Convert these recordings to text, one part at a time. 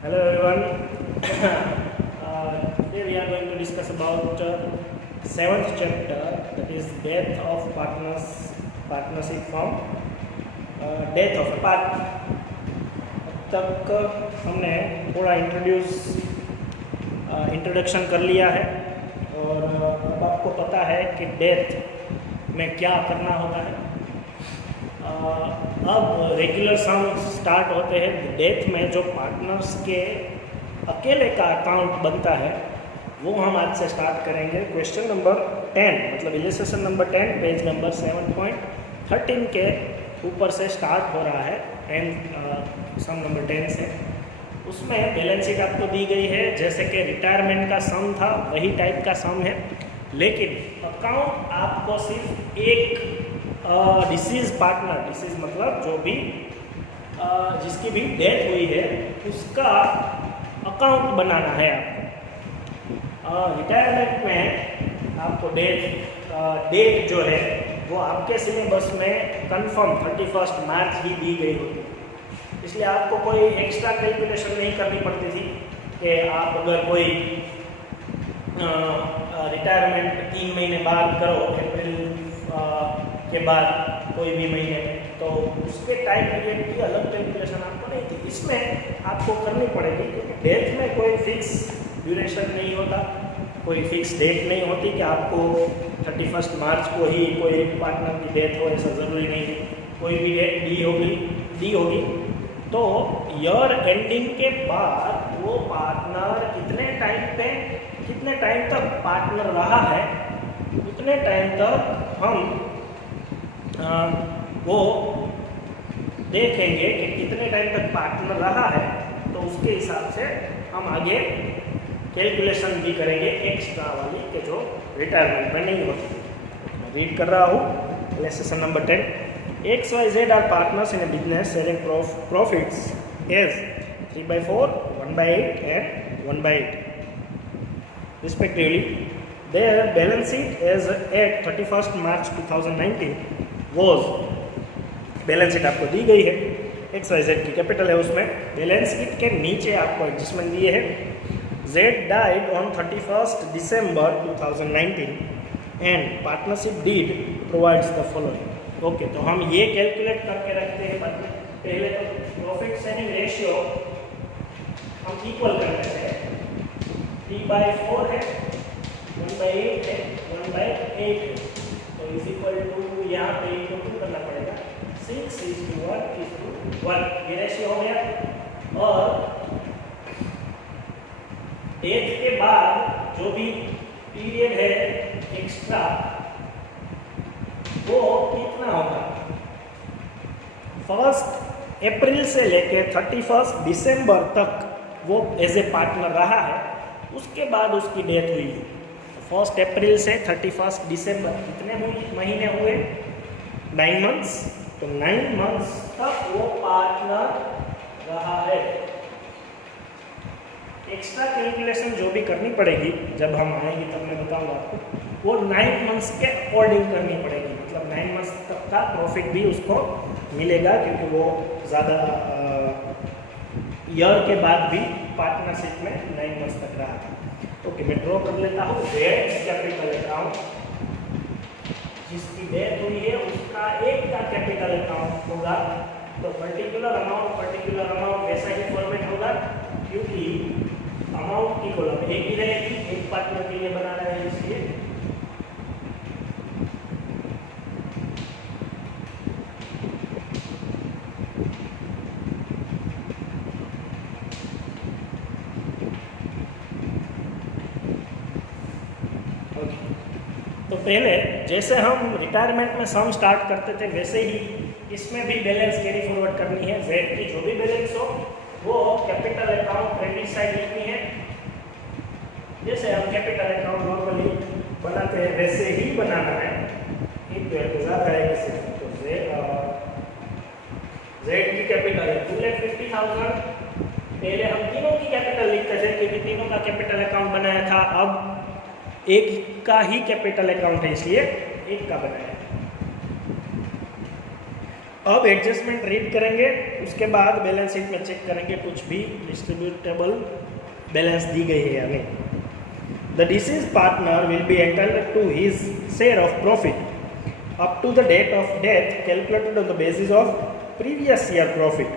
Hello everyone. Today we are going to discuss about seventh chapter, that is death of partnership from death of a partner. अब तक हमने थोड़ा introduction कर लिया है और अब आपको पता है कि डेथ में क्या करना होता है। अब रेगुलर सम स्टार्ट होते हैं। डेथ में जो पार्टनर्स के अकेले का अकाउंट बनता है वो हम आज से स्टार्ट करेंगे। क्वेश्चन नंबर 10 मतलब इलस्ट्रेशन नंबर 10 पेज नंबर 7.13 के ऊपर से स्टार्ट हो रहा है। सम नंबर 10 से उसमें बैलेंस शीट आपको दी गई है, जैसे कि रिटायरमेंट का सम था वही टाइप का सम है, लेकिन अकाउंट आपको सिर्फ एक डिसीज पार्टनर, डिसीज मतलब जो भी जिसकी भी डेथ हुई है उसका अकाउंट बनाना है आपको। रिटायरमेंट में आपको डेट जो है वो आपके सिलेबस में कंफर्म 31 मार्च ही दी गई होती है, इसलिए आपको कोई एक्स्ट्रा कैलकुलेशन नहीं करनी पड़ती थी कि आप अगर कोई रिटायरमेंट 3 महीने बाद करो, अप्रैल के बाद कोई भी महीने में, तो उसके टाइम पीरियड की अलग कैलकुलेशन आपको नहीं थी। इसमें आपको करनी पड़ेगी क्योंकि डेथ में कोई फिक्स ड्यूरेशन नहीं होता, कोई फिक्स डेट नहीं होती कि आपको 31 मार्च को ही कोई पार्टनर की डेथ हो, ऐसा ज़रूरी नहीं है। कोई भी डेट दी होगी तो ईयर एंडिंग के बाद वो पार्टनर कितने टाइम तक पार्टनर रहा है, उतने टाइम तक हम वो देखेंगे कि कितने टाइम तक पार्टनर रहा है, तो उसके हिसाब से हम आगे कैलकुलेशन भी करेंगे एक्स्ट्रा वाली के जो रिटायरमेंट में नहीं होती। मैं रीड कर रहा हूँ lesson number 10। XYZ are partners in a business selling profits as 3/4, 1/8 and 1/8 respectively. Their balance sheet as at 31st March 2019 was, balance sheet आपको दी गई है, XYZ की कैपिटल है, उसमें बैलेंस शीट के नीचे आपको एडजस्टमेंट दिए है। Z died on 31st December 2019 and partnership deed provides the following. Okay, तो हम ये कैलकुलेट करके रखते हैं। पहले तो प्रॉफिट सेलिंग रेशियो हम इक्वल कर लेते हैं। 3/4 है, 1/8 है, 1/8 है, तो इज इक्वल टू यहाँ पे इक्वल करना पड़ेगा 6:1:1। ये रेशियो हो गया। और डेथ के बाद जो भी पीरियड है एक्स्ट्रा वो कितना होगा, 1 अप्रैल से लेके 31 दिसंबर तक वो एज ए पार्टनर रहा है, उसके बाद उसकी डेथ हुई है। 1 अप्रैल से 31 दिसंबर कितने महीने हुए, 9 मंथ्स, तो 9 मंथ्स तक वो पार्टनर रहा है। एक्स्ट्रा कैलकुलेशन जो भी करनी पड़ेगी जब हम आएंगे तब मैं बताऊंगा आपको, वो 9 मंथ्स के अकॉर्डिंग करनी पड़ेगी। मतलब 9 मंथ्स तक का प्रॉफिट भी उसको मिलेगा क्योंकि वो ज़्यादा ईयर के बाद भी पार्टनरशिप में 9 मंथ्स तक रहा था। ओके, मैं ड्रॉ कर लेता हूँ। डेथ कैपिटल अकाउंट, जिसकी डेथ हुई है उसका एक का कैपिटल अकाउंट होगा, तो पर्टिकुलर अमाउंट वैसा ही फॉर्मेट होगा क्योंकि अमाउंट की कॉलम एक ही रहेगी, एक पार्टनर के लिए बनाना है इसलिए। तो पहले जैसे हम रिटायरमेंट में सम स्टार्ट करते थे वैसे ही इसमें भी बैलेंस कैरी फॉरवर्ड करनी है। Z की जो भी बैलेंस हो वो कैपिटल अकाउंट क्रेडिट साइड लिखनी है। जैसे हम कैपिटल अकाउंट नॉर्मली बनाते हैं वैसे ही बनाना है। एक ज़्यादा है किसी तो Z की कैपिटल है 2,50,000। पहले हम तीनों की कैपिटल लिखते थे क्योंकि तीनों का कैपिटल अकाउंट बनाया था। अब एक का ही कैपिटल अकाउंट है इसलिए एक का बनाया। अब एडजस्टमेंट रीड करेंगे, उसके बाद बैलेंस शीट में चेक करेंगे कुछ भी डिस्ट्रीब्यूटेबल बैलेंस दी गई है हमें। The deceased partner will be entitled to his share of profit up to the date of death calculated on the basis of previous year profit.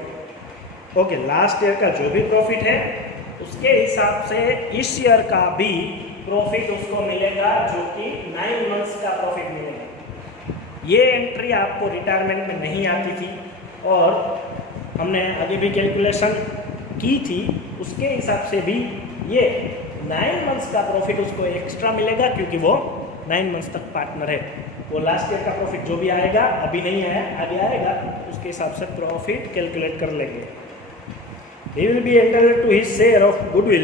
Okay, last year का जो भी profit है उसके हिसाब से इस ईयर का भी प्रॉफिट उसको मिलेगा, जो कि 9 मंथ्स का प्रॉफिट मिलेगा। ये एंट्री आपको रिटायरमेंट में नहीं आती थी और हमने अभी भी कैलकुलेशन की थी, उसके हिसाब से भी ये 9 मंथ्स का प्रॉफिट उसको एक्स्ट्रा मिलेगा, क्योंकि वो 9 मंथ्स तक पार्टनर है। वो लास्ट ईयर का प्रॉफिट जो भी आएगा, अभी नहीं आया आगे आएगा, उसके हिसाब से प्रॉफिट कैलकुलेट कर लेंगे। He will be entitled to his share of goodwill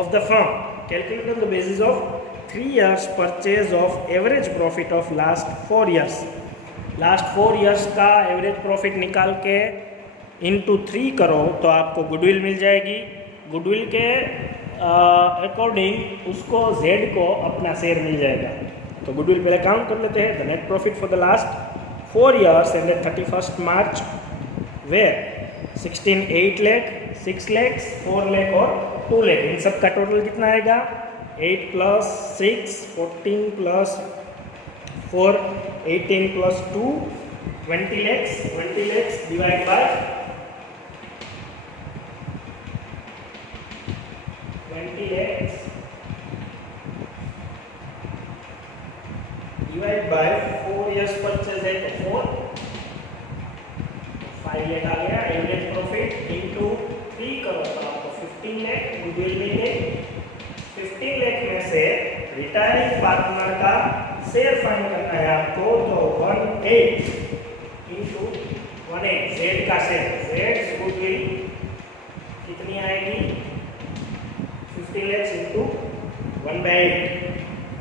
of the firm calculated on the basis of 3 years purchase of average profit of last 4 years। Last 4 years का एवरेज प्रॉफिट निकाल के into 3 करो तो आपको goodwill मिल जाएगी। Goodwill के according उसको Z को अपना शेयर मिल जाएगा। तो गुडविल पहले काउंट कर लेते हैं। The net profit for the last 4 years ended 31 March were 16 8 lakh 6 lakh 4 lakh और 2 लाख, इन सब का टोटल कितना आएगा? 8 + 6 14 + 4 18 + 2 20 lakhs। 20 lakhs divide by 20 lakhs divide by 4 years purchase है तो 4 5 लाख आ गया। एवरेज प्रॉफिट इंटू 3 करो तो आपको 15 लाख गुडविल मिल गई। 15 लाख में से रिटायरिंग पार्टनर का शेयर फाइंड करना है आपको, तो 18 इंटू 18 जेड का शेयर, जेड गुडविल कितनी आएगी? 15 लाख इंटू 1/8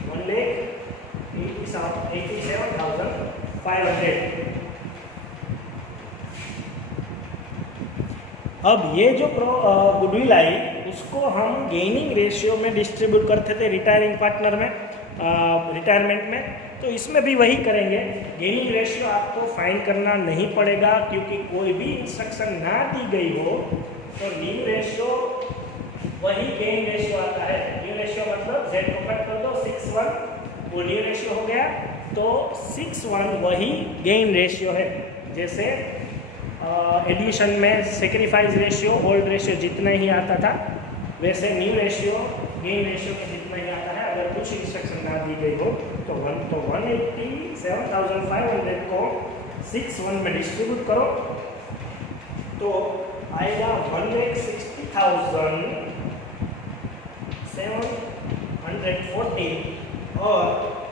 1,87,500। अब ये जो गुडविल आई उसको हम गेनिंग रेशियो में डिस्ट्रीब्यूट करते थे रिटायरिंग पार्टनर में, रिटायरमेंट में, तो इसमें भी वही करेंगे। गेनिंग रेशियो आपको फाइंड करना नहीं पड़ेगा, क्योंकि कोई भी इंस्ट्रक्शन ना दी गई हो तो न्यू रेशियो वही गेन रेशियो आता है। न्यू रेशियो मतलब जेड को कट कर दो 6:1, वो न्यू रेशियो हो गया, तो 6:1 वही गेन रेशियो है। जैसे एडिशन में सेक्रीफाइस रेशियो ओल्ड रेशियो जितना ही आता था, वैसे न्यू रेशियो गेन रेशियो में जितना ही आता है। अगर कुछ इंस्ट्रक्शन ना दी गई हो तो 187,500 को 6:1 में डिस्ट्रीब्यूट करो तो आएगा 1,60,740 और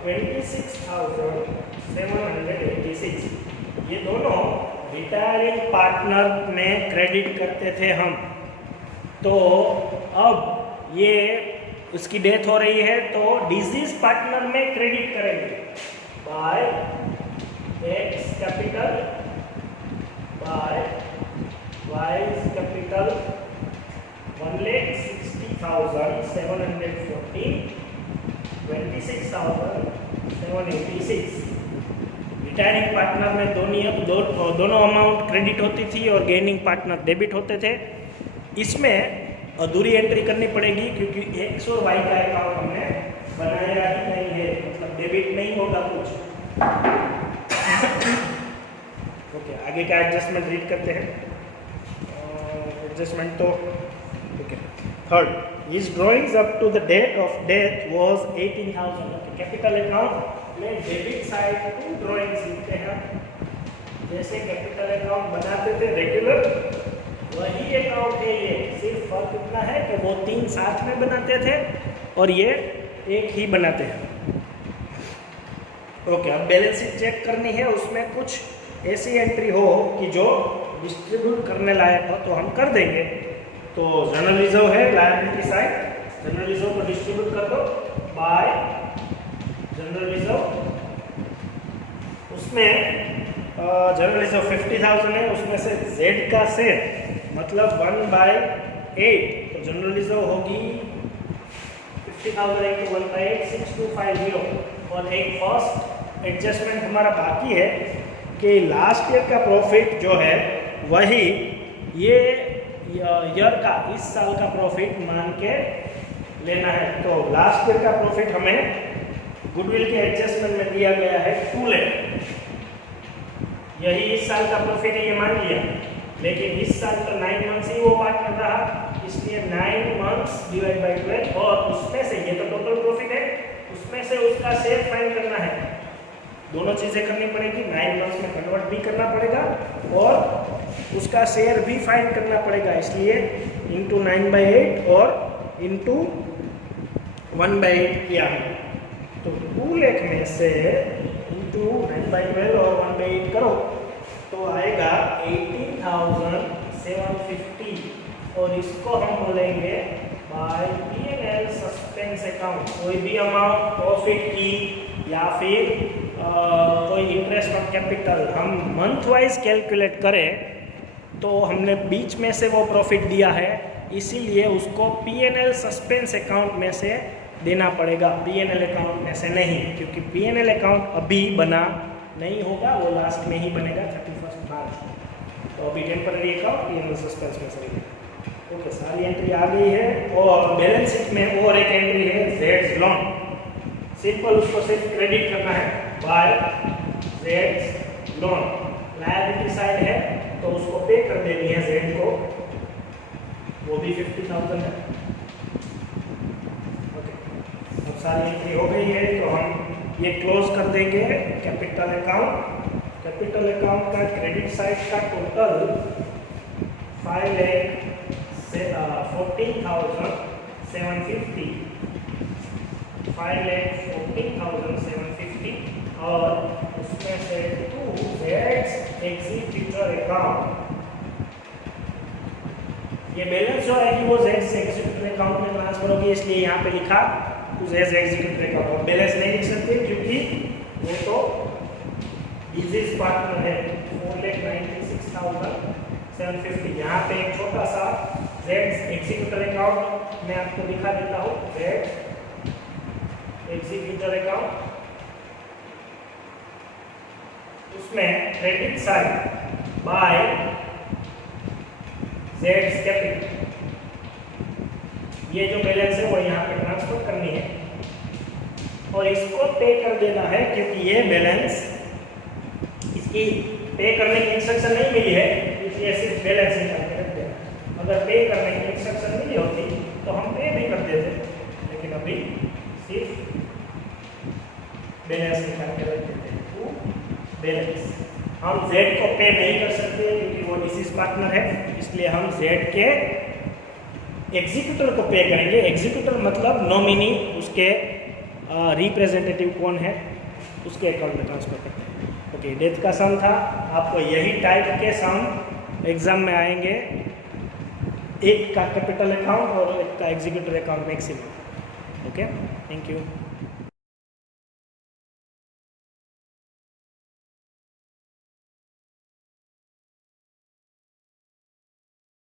26,786। ये दोनों रिटायरिंग पार्टनर में क्रेडिट करते थे हम। तो अब ये उसकी डेथ हो रही है तो डिजीज पार्टनर में क्रेडिट करेंगे by x capital by y capital 1,60,740 26,786। Retiring partner में दोनों अमाउंट क्रेडिट होती थी और गेनिंग पार्टनर डेबिट होते थे। इसमें अधूरी एंट्री करनी पड़ेगी, क्योंकि एक्स और वाई का अकाउंट हमने बनाया ही नहीं है, मतलब डेबिट नहीं होगा कुछ। ओके, आगे का एडजस्टमेंट रीड करते हैं। एडजस्टमेंट तो okay. Third, his drawings up to the date of death was 18,000। Capital account में डेबिट साइड 2 ड्रॉइंग्स लिखते हैं। जैसे कैपिटल अकाउंट बनाते थे रेगुलर, वही अकाउंट है ये, सिर्फ फर्क इतना है कि वो 3 साथ में बनाते थे और ये एक ही बनाते हैं। ओके, अब बैलेंस शीट चेक करनी है, उसमें कुछ ऐसी एंट्री हो कि जो डिस्ट्रीब्यूट करने लायक हो तो हम कर देंगे। तो जनरल रिजर्व है लायबिलिटी साइड, जनरल रिजर्व को डिस्ट्रीब्यूट कर दो बाय जनरल रिजर्व। उसमें जनरल रिजर्व 50,000 है, उसमें से जेड का शेयर मतलब 1/8, तो जनरल रिजर्व होगी 50,000 × 1/8 6250। और एक फर्स्ट एडजस्टमेंट हमारा बाकी है कि लास्ट ईयर का प्रॉफिट जो है वही ये ईयर का, इस साल का प्रॉफिट मान के लेना है। तो लास्ट ईयर का प्रॉफिट हमें गुडविल के एडजस्टमेंट में दिया गया है 2 लाख। यही इस साल का प्रॉफिट है ये मान लिया, लेकिन इस साल तो 9 मंथ्स ही वो पार्टनर रहा, इसलिए 9 मंथ्स डिवाइड बाई 12 और उसमें से ये तो टोटल प्रॉफिट है, उसमें से उसका शेयर फाइंड करना है। दोनों चीज़ें करनी पड़ेगी, 9 मंथ्स में कन्वर्ट भी करना पड़ेगा और उसका शेयर भी फाइंड करना पड़ेगा, इसलिए इंटू 9/8 और इंटू 1/8 किया है। तो 2 लाख में से इंटू 9/12 और 1/8 करो तो आएगा 18,750 और इसको हम बोलेंगे बाय P&L सस्पेंस अकाउंट। कोई भी अमाउंट प्रॉफिट की या फिर कोई इंटरेस्ट ऑन कैपिटल हम मंथ वाइज कैलकुलेट करें तो हमने बीच में से वो प्रॉफिट दिया है, इसीलिए उसको P&L सस्पेंस अकाउंट में से देना पड़ेगा, P&L अकाउंट में से नहीं, क्योंकि P&L अकाउंट अभी बना नहीं होगा, वो लास्ट में ही बनेगा 31 मार्च। तो अभी टेम्पररी अकाउंट P&L सस्पेंस में से रहेगा। ओके, सारी एंट्री आ गई है और बैलेंस शीट में और एक एंट्री है जेड्स लोन। सिंपल उसको सिर्फ क्रेडिट करना है बाय जेड्स लोन। लायबिलिटी साइड है तो उसको पे कर देनी है जेड को, वो भी 50,000 है। ओके, अब सारी एंट्री हो गई है तो हम ये क्लोज कर देंगे कैपिटल अकाउंट। कैपिटल अकाउंट का क्रेडिट साइड का टोटल 5,14,750 5,14,750 और उसमें से 2 जेड्स एग्जीक्यूटर अकाउंट। ये बैलेंस जो है कि वो जेड्स एग्जीक्यूटर अकाउंट में ट्रांसफर होगी, इसलिए यहाँ पे लिखा जेड्स एग्जीक्यूटर अकाउंट। और बैलेंस नहीं लिख सकते क्योंकि वो तो बिजनेस पार्टनर है। 4,96,750। यहाँ पे एक छोटा सा जेड्स एग्जीक्यूटर अकाउंट मैं आपको दिखा देता हूँ। जेड्स एग्जीक्यूटर अकाउंट, उसमें credit side by Jades capital, ये जो बैलेंस है वो यहाँ पे ट्रांसफर करनी है और इसको पे कर देना है, क्योंकि ये बैलेंस इसकी पे करने की इंस्ट्रक्शन नहीं मिली है, इसलिए सिर्फ बैलेंस निकाल के रख देना। अगर पे करने की इंस्ट्रक्शन मिली होती तो हम पे भी कर देते, लेकिन अभी सिर्फ बैलेंस निकाल के रख देते हैं। टू बैलेंस हम Z को पे नहीं कर सकते क्योंकि वो डिसीज पार्टनर है, इसलिए हम Z के एग्जीक्यूटर को पे करेंगे। एग्जीक्यूटर मतलब नॉमिनी, उसके रिप्रेजेंटेटिव कौन है उसके अकाउंट में ट्रांसफर करते हैं। ओके, डेथ का सम था। आपको यही टाइप के सम एग्जाम में आएंगे, एक का कैपिटल अकाउंट और एक का executor account maximum. Okay, thank you.